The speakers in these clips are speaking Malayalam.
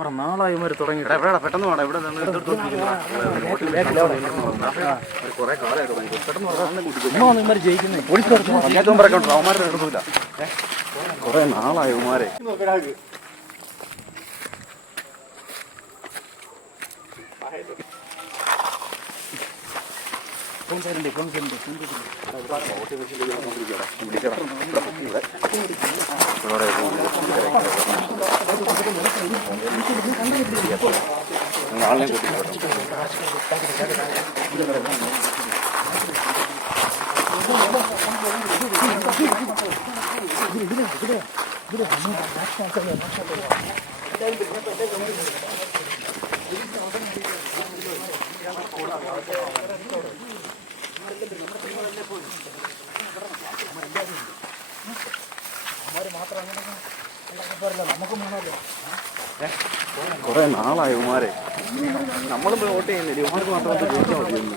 കുറെ നാളായി മാറി തുടങ്ങി. പെട്ടെന്ന് വേണം ഇവിടെ കുറെ നാളായി ഉമാരെ. ആളിനെ കുറെ നാളായി ഉമാരെ. നമ്മളും പോയി വോട്ട് ചെയ്യുന്നില്ല, ഉമാർക്ക് മാത്രം ജയിച്ചാൽ മതിയൊന്ന്.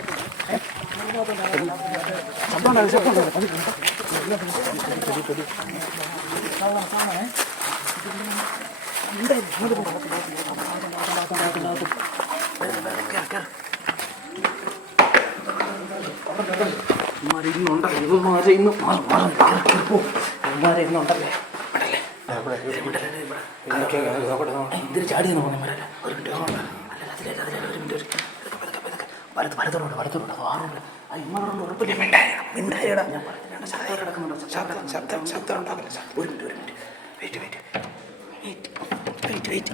ഇന്നുണ്ടല്ലേ ഇതിന് ചാടി ഉറപ്പില്ല. മിണ്ടായിടാ ഞാൻ ശബ്ദം ഉണ്ടാക്കില്ല. ഒരു മിനിറ്റ് വെയിറ്റ്.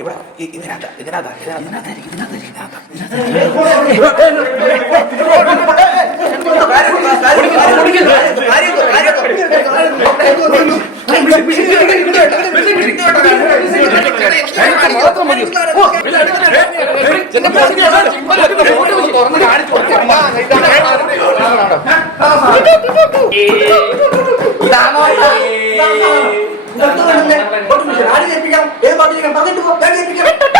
ഇവിടെ ആര് ജയിപ്പിക്കാം? ഏത് പാർട്ടി പറഞ്ഞിട്ട്